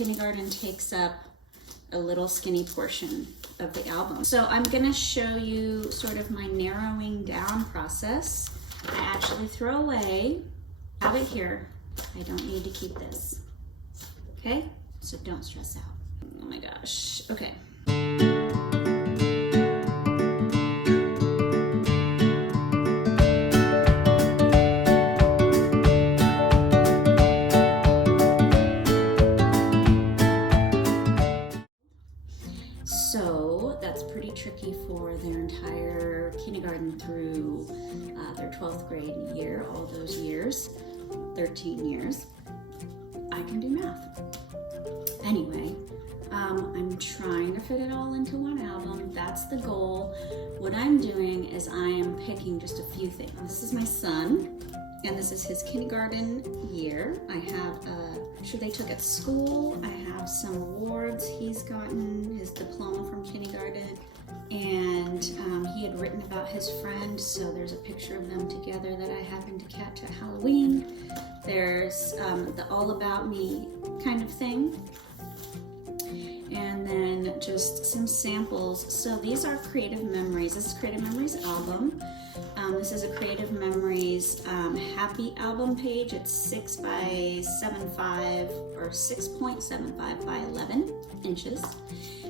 kindergarten takes up a little skinny portion of the album. So I'm gonna show you sort of my narrowing down process. I actually throw away, have it here. I don't need to keep this, okay? So don't stress out. Oh my gosh, okay. So that's pretty tricky for their entire kindergarten through their 12th grade year, all those years, 13 years. I can do math. Anyway, I'm trying to fit it all into one album. That's the goal. What I'm doing is I am picking just a few things. This is my son, and this is his kindergarten year. I have sure they took at school. I have some awards he's gotten, his diploma from kindergarten, and he had written about his friend, so there's a picture of them together that I happened to catch at Halloween. There's the All About Me kind of thing, and then just some samples. So these are Creative Memories. This is Creative Memories album. This is a Creative Memories happy album page. It's 6 by 7.5 or 6.75 by 11 inches.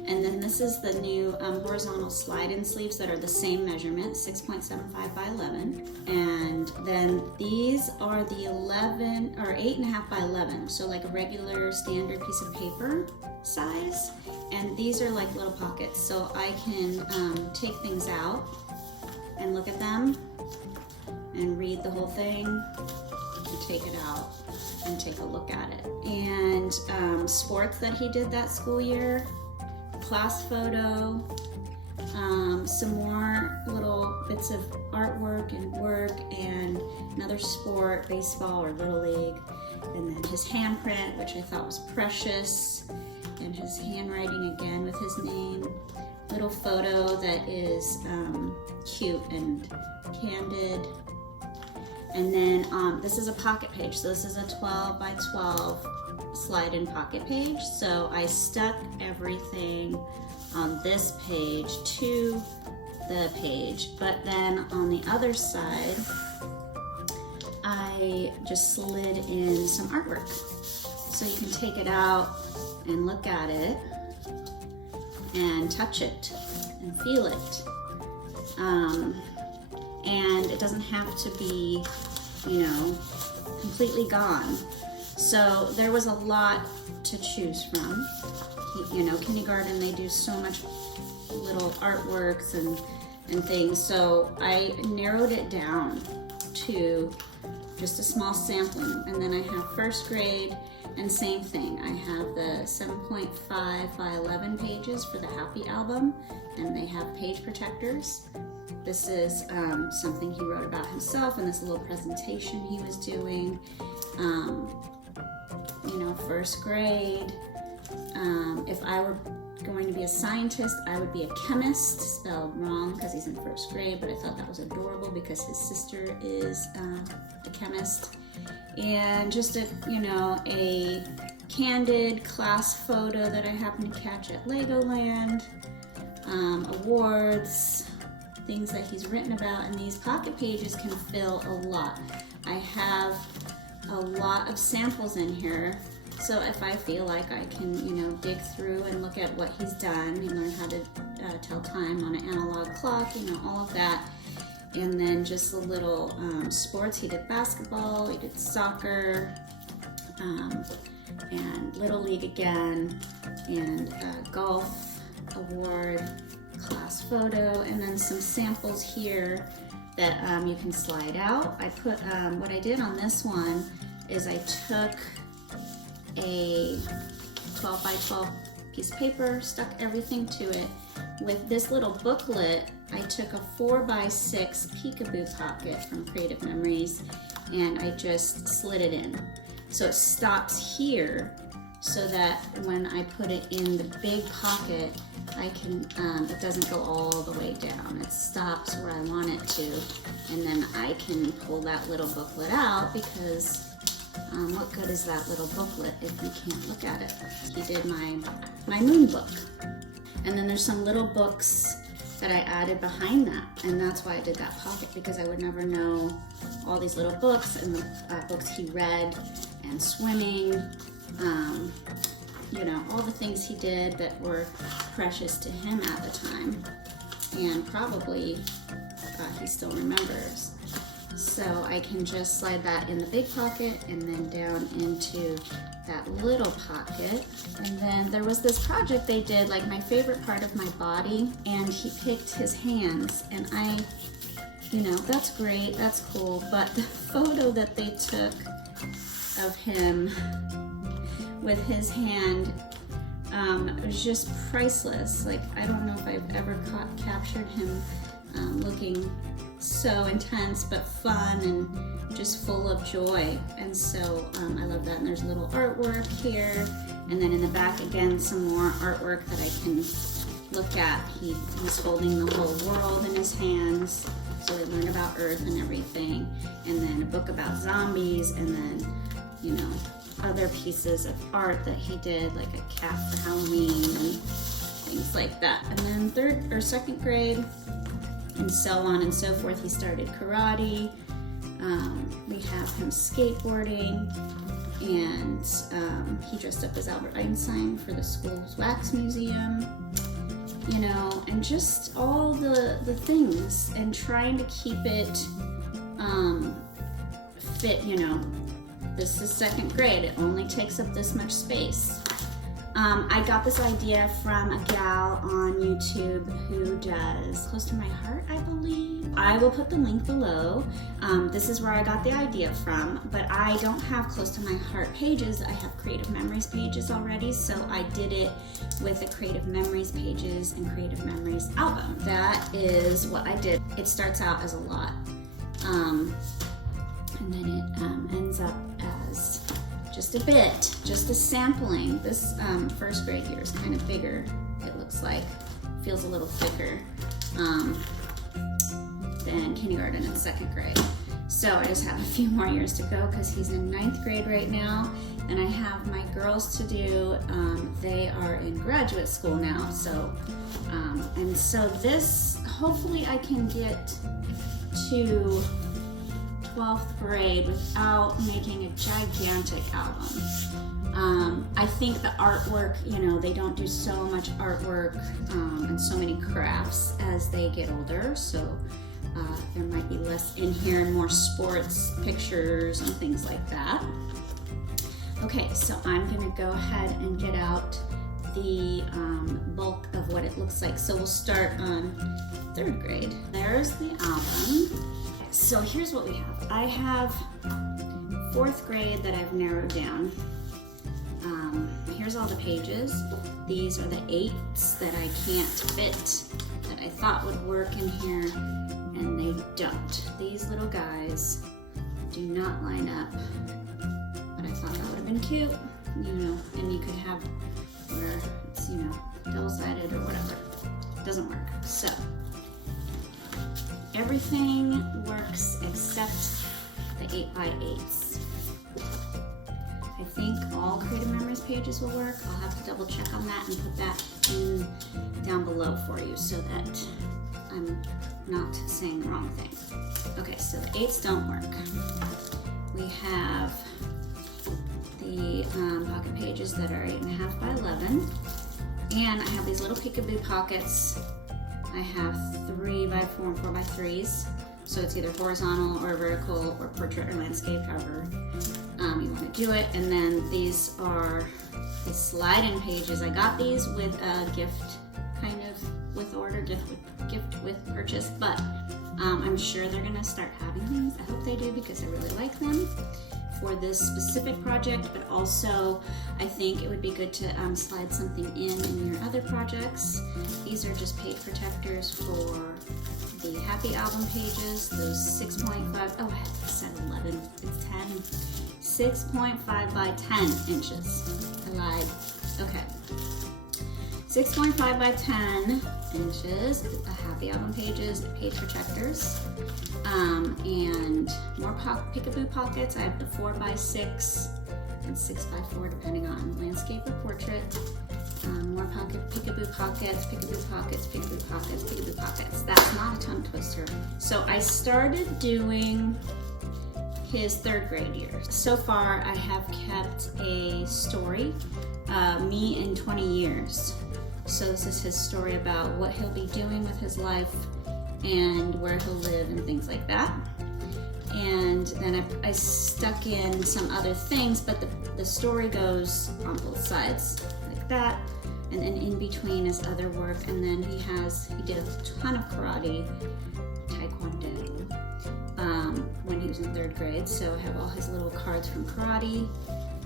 And then this is the new horizontal slide-in sleeves that are the same measurement, 6.75 by 11. And then these are the 11 or 8.5 by 11, so like a regular standard piece of paper size. And these are like little pockets, so I can take things out and look at them and read the whole thing and take it out and take a look at it. And sports that he did that school year, class photo, some more little bits of artwork and work, and another sport, baseball or Little League, and then his handprint, which I thought was precious, and his handwriting again with his name. Little photo that is cute and candid. And then this is a pocket page. So this is a 12 by 12 slide-in pocket page. So I stuck everything on this page to the page, but then on the other side, I just slid in some artwork. So you can take it out and look at it and touch it and feel it. And it doesn't have to be, you know, completely gone. So there was a lot to choose from. You know, kindergarten, they do so much little artworks and things. So I narrowed it down to just a small sampling. And then I have first grade, and same thing. I have the 7.5 by 11 pages for the Happy album, and they have page protectors. This is something he wrote about himself in this little presentation he was doing. You know, first grade. If I were going to be a scientist, I would be a chemist, spelled wrong because he's in first grade, but I thought that was adorable because his sister is a chemist. And just a, you know, a candid class photo that I happened to catch at Legoland, awards, things that he's written about, and these pocket pages can fill a lot. I have a lot of samples in here, so if I feel like I can, you know, dig through and look at what he's done and learn how to tell time on an analog clock, you know, all of that. And then just a little sports. He did basketball, he did soccer, and Little League again, and golf award, class photo, and then some samples here that you can slide out. I put, what I did on this one is I took a 12 by 12 piece of paper, stuck everything to it. With this little booklet, I took a 4 by 6 peekaboo pocket from Creative Memories, and I just slid it in. So it stops here, so that when I put it in the big pocket, I can, it doesn't go all the way down. It stops where I want it to, and then I can pull that little booklet out because What good is that little booklet if you can't look at it? He did my moon book. And then there's some little books that I added behind that, and that's why I did that pocket, because I would never know all these little books and the books he read, and swimming, you know, all the things he did that were precious to him at the time, and probably he still remembers. So I can just slide that in the big pocket and then down into that little pocket. And then there was this project they did, like my favorite part of my body, and he picked his hands, and you know, that's great, that's cool, but the photo that they took of him with his hand, it was just priceless. Like, I don't know if I've ever captured him looking so intense but fun and just full of joy. And so I love that. And there's a little artwork here, and then in the back again some more artwork that I can look at. He's holding the whole world in his hands, so we learn about Earth and everything. And then a book about zombies, and then, you know, other pieces of art that he did, like a cat for Halloween and things like that. And then 3rd or 2nd grade, and so on and so forth, he started karate. We have him skateboarding, and he dressed up as Albert Einstein for the school's wax museum, you know, and just all the things, and trying to keep it fit, you know. This is 2nd grade, it only takes up this much space. I got this idea from a gal on YouTube who does Close to My Heart, I believe. I will put the link below. This is where I got the idea from, but I don't have Close to My Heart pages. I have Creative Memories pages already, so I did it with the Creative Memories pages and Creative Memories album. That is what I did. It starts out as a lot, and then it ends up as just a bit, just a sampling. This 1st grade here is kind of bigger, it looks like. Feels a little thicker than kindergarten and 2nd grade. So I just have a few more years to go because he's in 9th grade right now, and I have my girls to do. They are in graduate school now, so and so this, hopefully I can get to 12th grade without making a gigantic album. I think the artwork, you know, they don't do so much artwork and so many crafts as they get older, so there might be less in here and more sports pictures and things like that. Okay, so I'm gonna go ahead and get out the bulk of what it looks like. So we'll start on 3rd grade. There's the album. So here's what we have. I have 4th grade that I've narrowed down. Here's all the pages. These are the 8s that I can't fit, that I thought would work in here, and they don't. These little guys do not line up, but I thought that would have been cute, you know, and you could have where it's, you know, double-sided or whatever. It doesn't work. So everything works except the 8x8s. I think all Creative Memories pages will work. I'll have to double check on that and put that in down below for you so that I'm not saying the wrong thing. Okay, so the 8s don't work. We have the pocket pages that are 8.5 by 11, and I have these little peekaboo pockets. I have 3x4 and 4x3s, so it's either horizontal or vertical or portrait or landscape, however you want to do it. And then these are the slide-in pages. I got these with a gift, kind of with order, gift with purchase, but I'm sure they're gonna start having these. I hope they do because I really like them for this specific project, but also I think it would be good to slide something in your other projects. These are just page protectors for the Happy Album pages, those 6.5, oh, I said 11, it's 10. 6.5 by 10 inches. I lied. Okay. 6.5 by 10 inches, a happy album pages, page protectors, and more peekaboo pockets. I have the 4x6 and 6x4 depending on landscape or portrait. More peekaboo pockets, peekaboo pockets, peekaboo pockets, peekaboo pockets. That's not a tongue twister. So I started doing his 3rd grade year. So far I have kept a story, me in 20 years. So this is his story about what he'll be doing with his life and where he'll live and things like that. And then I stuck in some other things, but the story goes on both sides like that. And then in between is other work. And then he did a ton of karate, taekwondo, when he was in 3rd grade. So I have all his little cards from karate.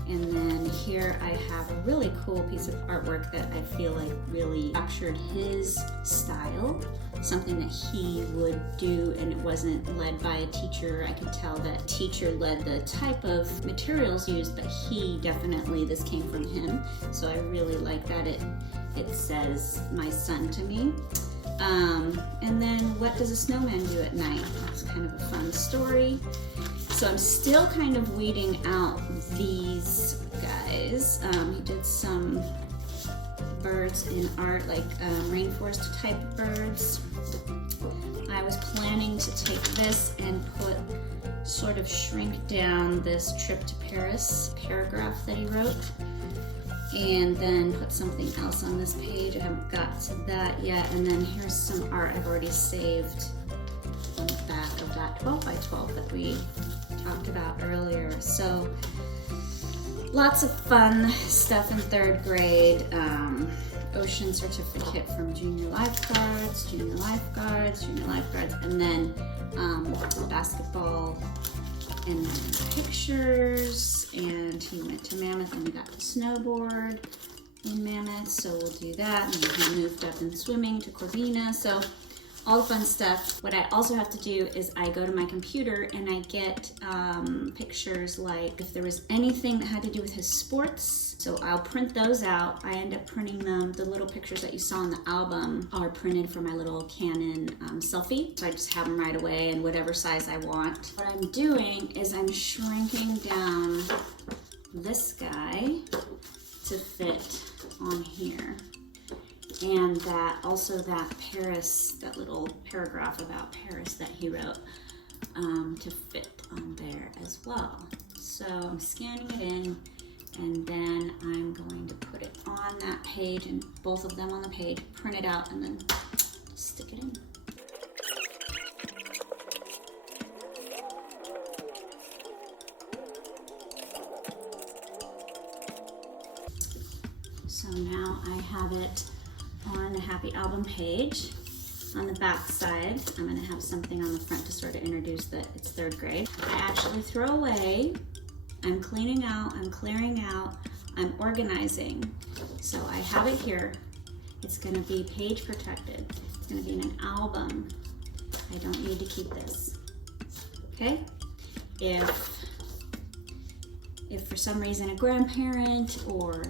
And then here I have a really cool piece of artwork that I feel like really captured his style, something that he would do, and it wasn't led by a teacher. I could tell that teacher led the type of materials used, but he definitely, this came from him. So I really like that it says my son to me. And then what does a snowman do at night? It's kind of a fun story. So I'm still kind of weeding out these guys. He did some birds in art, like rainforest type birds. I was planning to take this and sort of shrink down this trip to Paris paragraph that he wrote, and then put something else on this page. I haven't got to that yet. And then here's some art I've already saved on the back of that 12x12 that we talked about earlier. So lots of fun stuff in 3rd grade. Ocean certificate from junior lifeguards, and then basketball, and then pictures. And he went to Mammoth and we got to snowboard in Mammoth, so we'll do that. And then he moved up in swimming to Corvina. So all the fun stuff. What I also have to do is I go to my computer and I get pictures, like if there was anything that had to do with his sports. So I'll print those out. I end up printing them. The little pictures that you saw in the album are printed for my little Canon selfie. So I just have them right away in whatever size I want. What I'm doing is I'm shrinking down this guy to fit on here. And that Paris, that little paragraph about Paris that he wrote, to fit on there as well. So I'm scanning it in, and then I'm going to put it on that page, and both of them on the page, print it out, and then stick it in. So now I have it on the happy album page. On the back side, I'm going to have something on the front to sort of introduce that it's 3rd grade. I actually throw away, I'm cleaning out, I'm clearing out, I'm organizing. So I have it here. It's going to be page protected. It's going to be in an album. I don't need to keep this. Okay? If for some reason a grandparent or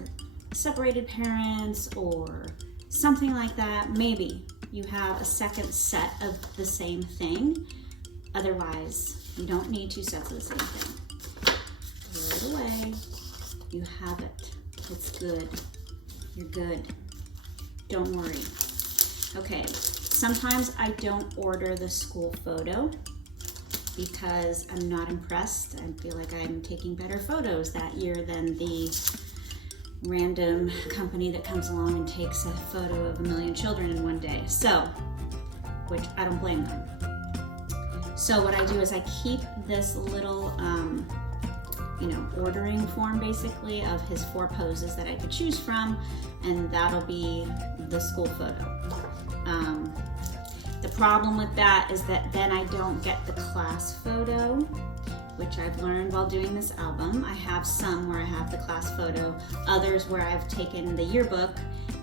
separated parents or something like that, maybe you have a second set of the same thing. Otherwise, you don't need 2 sets of the same thing. Throw it away. You have it. It's good. You're good. Don't worry. Okay, sometimes I don't order the school photo because I'm not impressed. I feel like I'm taking better photos that year than the random company that comes along and takes a photo of 1 million children in one day. So, which I don't blame them. So what I do is I keep this little, ordering form basically of his 4 poses that I could choose from, and that'll be the school photo. The problem with that is that then I don't get the class photo, which I've learned while doing this album. I have some where I have the class photo, others where I've taken the yearbook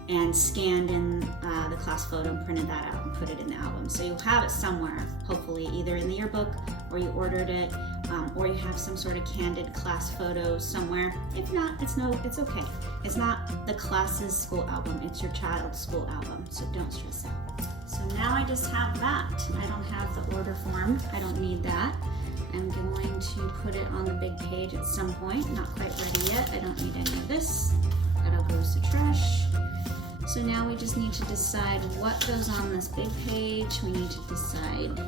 and scanned in the class photo and printed that out and put it in the album. So you'll have it somewhere, hopefully, either in the yearbook or you ordered it, or you have some sort of candid class photo somewhere. If not, it's okay. It's not the class's school album, it's your child's school album, so don't stress out. So now I just have that. I don't have the order form, I don't need that. I'm going to put it on the big page at some point, not quite ready yet. I don't need any of this. That all goes to trash. So now we just need to decide what goes on this big page. We need to decide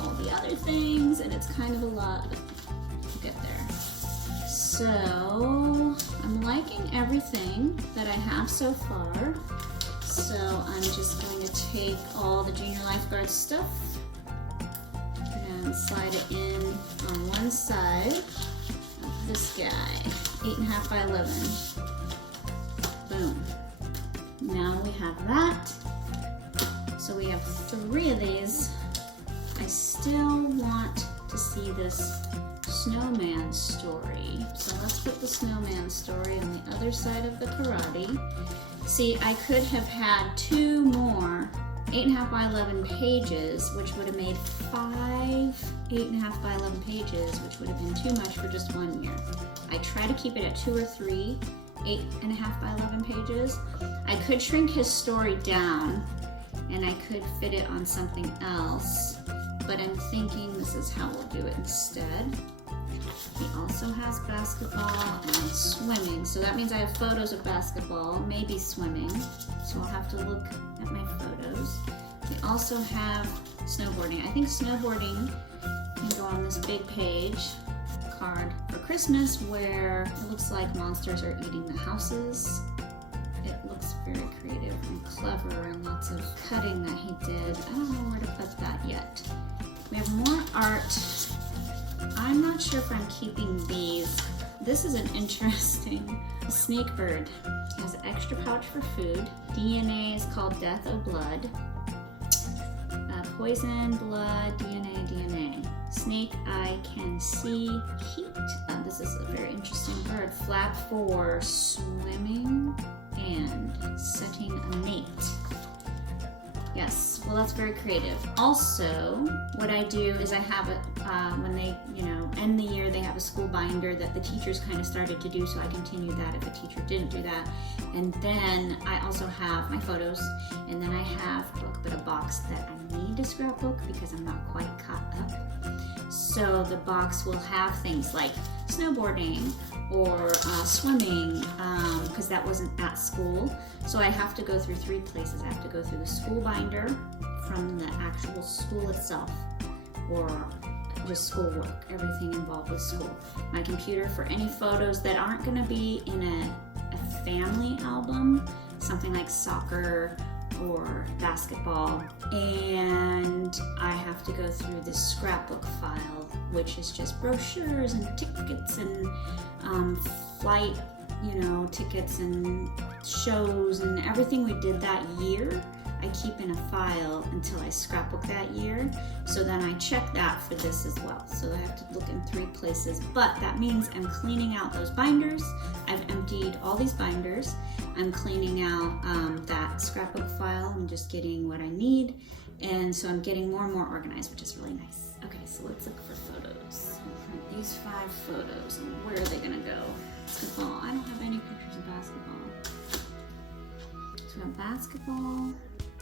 all the other things, and it's kind of a lot to get there. So I'm liking everything that I have so far. So I'm just going to take all the junior lifeguard stuff and slide it in on one side of this guy, 8.5 by 11. Boom. Now we have that. So we have 3 of these. I still want to see this snowman story. So let's put the snowman story on the other side of the karate. See, I could have had 2 more 8.5 by 11 pages, which would have made 5 8.5 by 11 pages, which would have been too much for just 1 year. I try to keep it at 2 or 3 8.5 by 11 pages. I could shrink his story down and I could fit it on something else, but I'm thinking this is how we'll do it instead. He also has basketball and swimming, so that means I have photos of basketball, maybe swimming, so I'll have to look at my photos. We also have snowboarding. I think snowboarding can go on this big page card for Christmas where it looks like monsters are eating the houses. It looks very creative and clever and lots of cutting that he did. I don't know where to put that yet. We have more art. I'm not sure if I'm keeping these. This is an interesting snake bird. It has an extra pouch for food. DNA is called Death of Blood. Poison, blood, DNA. Snake, I can see heat. This is a very interesting bird. Flap for swimming and setting a mate. Yes, well that's very creative. Also, what I do is I have it, when they, end the year, they have a school binder that the teachers kind of started to do, so I continue that if a teacher didn't do that. And then I also have my photos, and then I have a box that I need to scrapbook because I'm not quite caught up. So the box will have things like snowboarding or swimming, because that wasn't at school. So I have to go through 3 places. I have to go through the school binder from the actual school itself, or just schoolwork, everything involved with school. My computer for any photos that aren't going to be in a family album, something like soccer or basketball. And I have to go through this scrapbook file, which is just brochures and tickets and flight, tickets and shows and everything we did that year. I keep in a file until I scrapbook that year. So then I check that for this as well. So I have to look in 3 places, but that means I'm cleaning out those binders. I've emptied all these binders. I'm cleaning out that scrapbook file. I'm just getting what I need. And so I'm getting more and more organized, which is really nice. Okay, so let's look for photos. These 5 photos, and where are they gonna go? Basketball, I don't have any pictures of basketball. So we have basketball.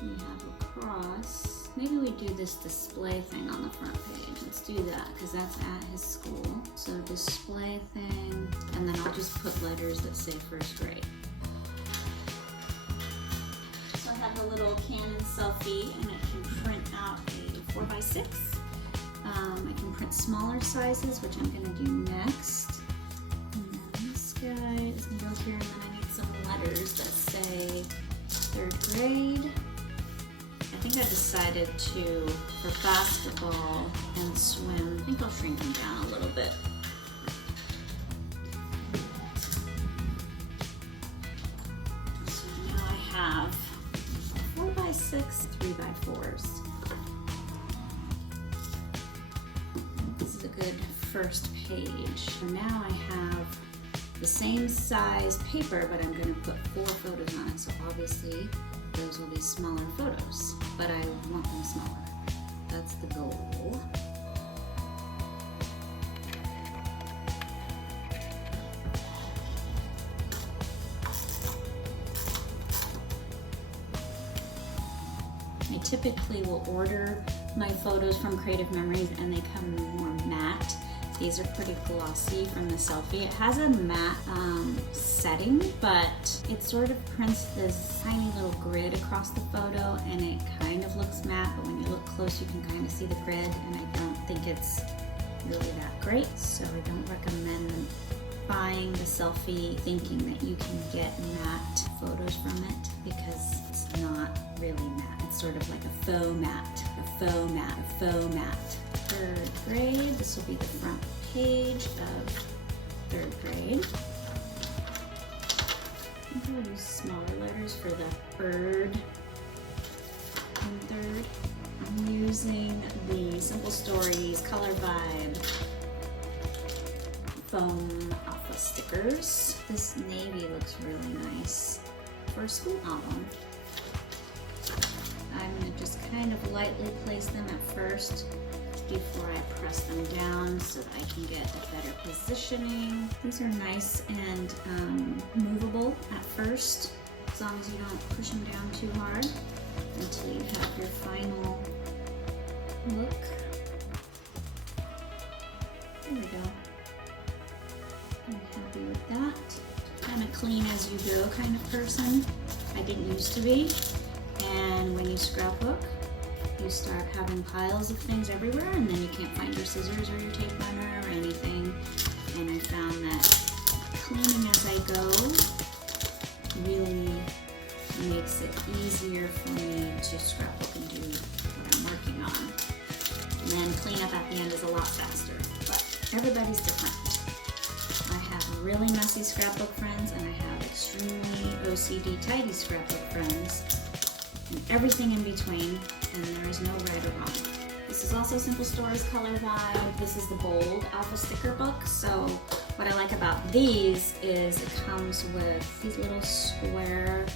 We have lacrosse. Maybe we do this display thing on the front page. Let's do that because that's at his school. So display thing, and then I'll just put letters that say first grade. So I have a little Canon selfie, and it can print out a 4x6. I can print smaller sizes, which I'm going to do next. And then this guy is going to go here, and then I need some letters that say 3rd grade. I think I decided to, for basketball and swim, I think I'll shrink them down a little bit. So now I have 4x6, 3x4s. This is a good first page. And now I have the same size paper, but I'm going to put 4 photos on it, so obviously will be smaller photos, but I want them smaller. That's the goal. I typically will order my photos from Creative Memories and they come more matte. These are pretty glossy from the selfie. It has a matte setting, but it sort of prints this tiny little grid across the photo and it kind of looks matte, but when you look close you can kind of see the grid, and I don't think it's really that great, so I don't recommend buying the selfie thinking that you can get matte photos from it, because it's not really matte. It's sort of like a faux matte, a faux matte, a faux matte. Third grade, this will be the front page of third grade. I'm going to use smaller letters for the third and third. I'm using the Simple Stories Color Vibe foam alpha stickers. This navy looks really nice for a school album. I'm going to just kind of lightly place them at first before I press them down so that I can get a better positioning. These are nice and movable at first, as long as you don't push them down too hard until you have your final look. There we go. I'm happy with that. Kind of clean as you go kind of person. I didn't used to be. And when you scrapbook, you start having piles of things everywhere, and then you can't find your scissors or your tape runner or anything. And I found that cleaning as I go really makes it easier for me to scrapbook and do what I'm working on. And then cleanup at the end is a lot faster, but everybody's different. I have really messy scrapbook friends, and I have extremely OCD tidy scrapbook friends, and everything in between, and there is no right or wrong. This is also Simple Stories Color Vibe. This is the bold alpha sticker book. So what I like about these is it comes with these little square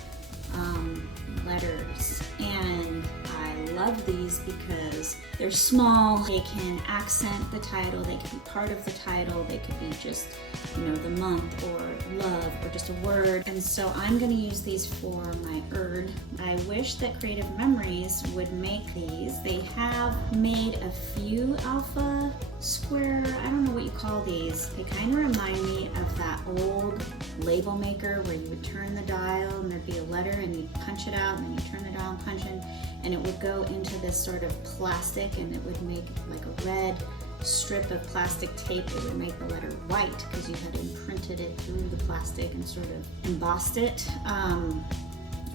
letters, and I love these because they're small. They can accent the title, they could be part of the title, they could be just, you know, the month or love or just a word. And so I'm going to use these for my ERD. I wish that Creative Memories would make these. They have made a few alpha square, I don't know what you call these. They kind of remind me of that old label maker where you would turn the dial and there'd be a letter and you'd punch it out, and then you turn the dial and punch in, and it would go into this sort of plastic, and it would make like a red strip of plastic tape that would make the letter white because you had imprinted it through the plastic and sort of embossed it.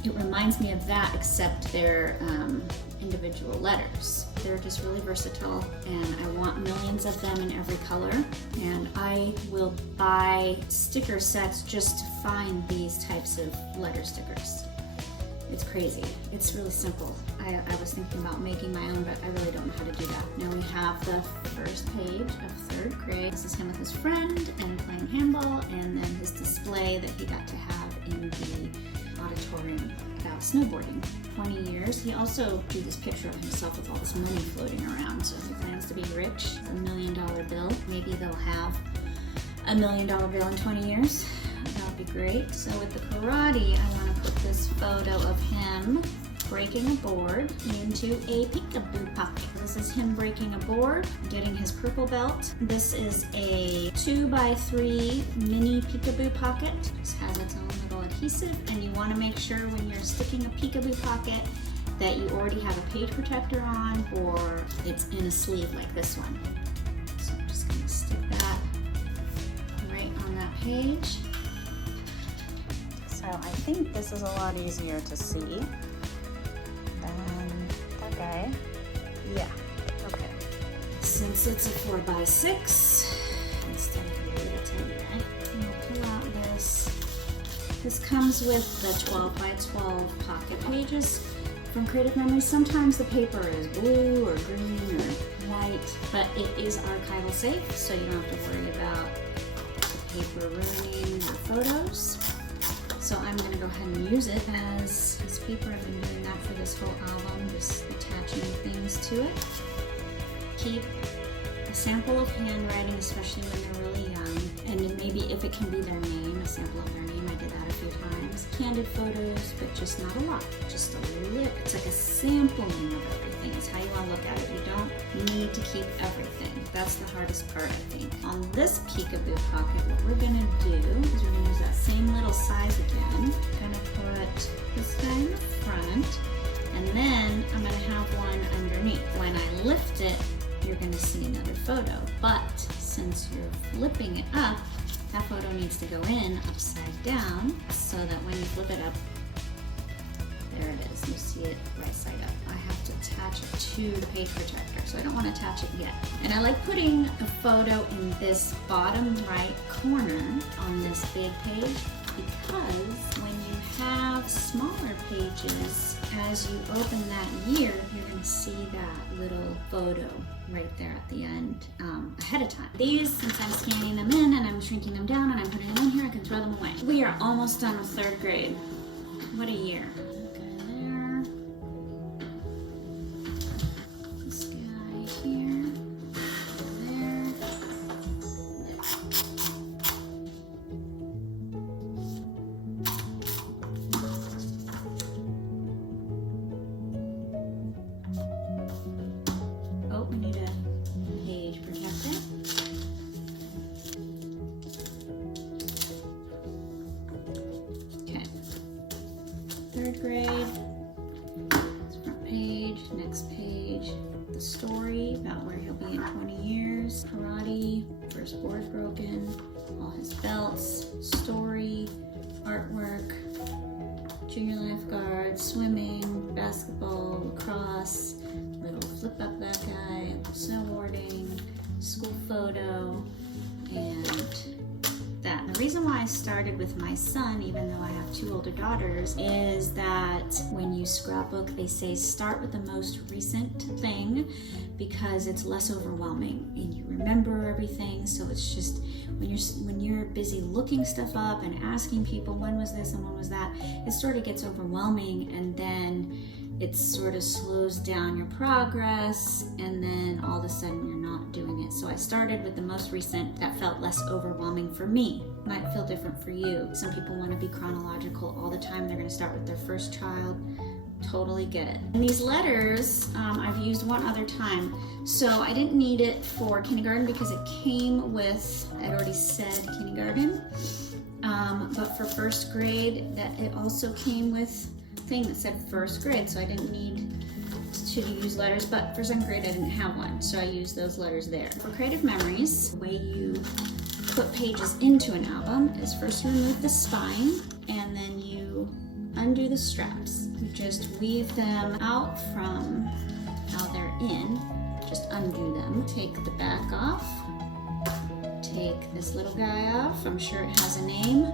It reminds me of that, except they're individual letters. They're just really versatile, and I want millions of them in every color, and I will buy sticker sets just to find these types of letter stickers. It's crazy. It's really simple. I was thinking about making my own, but I really don't know how to do that. Now we have the first page of third grade. This is him with his friend and playing handball, and then his display that he got to have in the auditorium about snowboarding. 20 years. He also drew this picture of himself with all this money floating around, so he plans to be rich. It's $1 million bill. Maybe they'll have $1 million bill in 20 years. That would be great. So with the karate, I want to put this photo of him breaking a board into a peekaboo pocket. This is him breaking a board, getting his purple belt. This is a 2x3 mini peekaboo pocket. Just has its own little adhesive, and you want to make sure when you're sticking a peekaboo pocket that you already have a page protector on, or it's in a sleeve like this one. So I'm just going to stick that right on that page. So I think this is a lot easier to see than that guy. Yeah, okay. Since it's a 4x6, instead of a little tiny guy, I'm gonna pull out this. This comes with the 12x12 pocket pages from Creative Memories. Sometimes the paper is blue or green or white, but it is archival safe, so you don't have to worry about the paper ruining your photos. So I'm gonna go ahead and use it as this paper. I've been doing that for this whole album, just attaching things to it. Keep a sample of handwriting, especially when they're really young, and then maybe if it can be their name, a sample of their name. I did that a few times. Candid photos, but just not a lot, just a little. It's like a sampling of everything. It's how you want to look at it. You don't need to keep everything. That's the hardest part, I think. On this peekaboo pocket, what we're gonna do is we're gonna use that same little size again. Kind of put this guy in the front, and then I'm gonna have one underneath. When I lift it, you're going to see another photo, but since you're flipping it up, that photo needs to go in upside down so that when you flip it up, there it is. You see it right side up. I have to attach it to the page protector, so I don't want to attach it yet. And I like putting the photo in this bottom right corner on this big page, because when you have smaller pages, as you open that year, you're going to see that little photo right there at the end ahead of time. These, since I'm scanning them in and I'm shrinking them down and I'm putting them in here, I can throw them away. We are almost done with 3rd grade. What a year. Okay, there. This guy here. There. Oh, we need a page protector. Okay. 3rd grade. Front page, next page. The story about where he'll be in 20 years. Karate, first board broken, all his belts, story, artwork, junior lifeguard, swimming, basketball, lacrosse, little flip up that guy, snowboarding, school photo, and that. And the reason why I started with my son, even though I have 2 older daughters, is that when you scrapbook, they say start with the most recent thing because it's less overwhelming and you remember everything. So it's just when you're busy looking stuff up and asking people when was this and when was that, it sort of gets overwhelming, and then it sort of slows down your progress, and then all of a sudden you're not doing it. So I started with the most recent. That felt less overwhelming for me. Might feel different for you. Some people want to be chronological all the time. They're going to start with their first child. Totally get it. And these letters, I've used one other time. So I didn't need it for kindergarten because it came with, I'd already said kindergarten. But for 1st grade, that it also came with thing that said 1st grade, so I didn't need to use letters, but for 2nd grade I didn't have one, so I used those letters there. For creative memories, the way you put pages into an album is first you remove the spine, and then you undo the straps. You just weave them out from how they're in, just undo them. Take the back off, take this little guy off, I'm sure it has a name.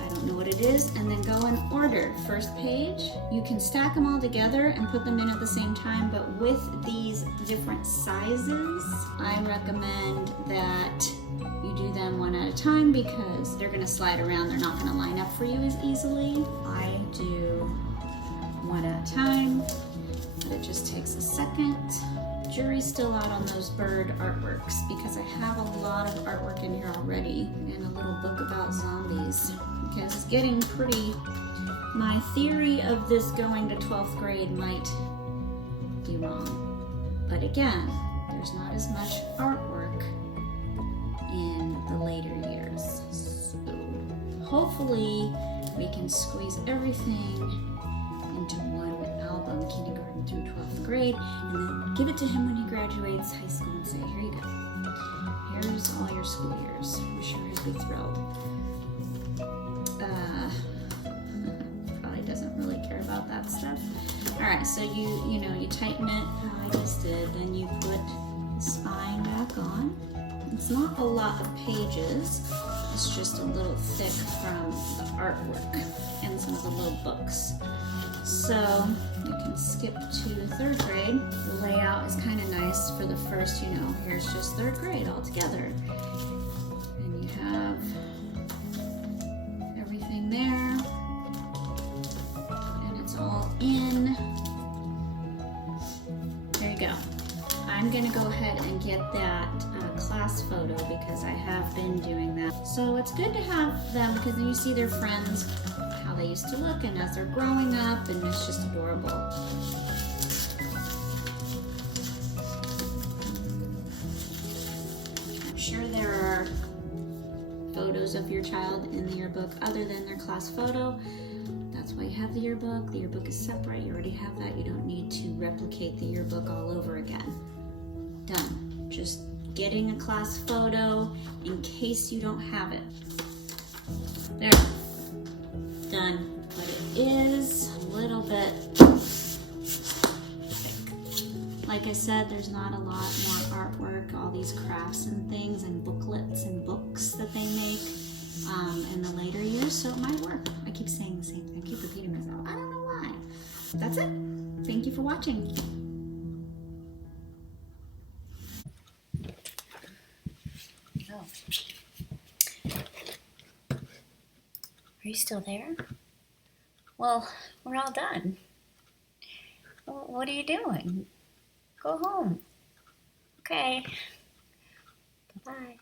I don't know what it is, and then go in order. 1st page, you can stack them all together and put them in at the same time, but with these different sizes, I recommend that you do them one at a time because they're gonna slide around. They're not gonna line up for you as easily. I do one at a time, but it just takes a second. Jury's still out on those bird artworks because I have a lot of artwork in here already and a little book about zombies because it's getting pretty. My theory of this going to 12th grade might be wrong, but again, there's not as much artwork in the later years. So hopefully we can squeeze everything into one album, kindergarten through 12th grade, and then give it to him when he graduates high school and say, here you go. Here's all your school years. I'm sure he'll be thrilled. Probably doesn't really care about that stuff. All right, so you tighten it how I just did, then you put the spine back on. It's not a lot of pages. It's just a little thick from the artwork and some of the little books. So you can skip to 3rd grade. The layout is kind of nice for the first, here's just 3rd grade all together. And you have everything there. I'm gonna go ahead and get that class photo because I have been doing that. So it's good to have them because then you see their friends, how they used to look and as they're growing up, and it's just adorable. I'm sure there are photos of your child in the yearbook other than their class photo. That's why you have the yearbook. The yearbook is separate. You already have that. You don't need to replicate the yearbook all over again. Done. Just getting a class photo in case you don't have it. There. Done. But it is a little bit thick. Like I said, there's not a lot more artwork, all these crafts and things and booklets and books that they make in the later years, so it might work. I keep saying the same thing. I keep repeating myself. I don't know why. That's it. Thank you for watching. Are you still there? Well, we're all done. What are you doing? Go home. Okay. Bye-bye.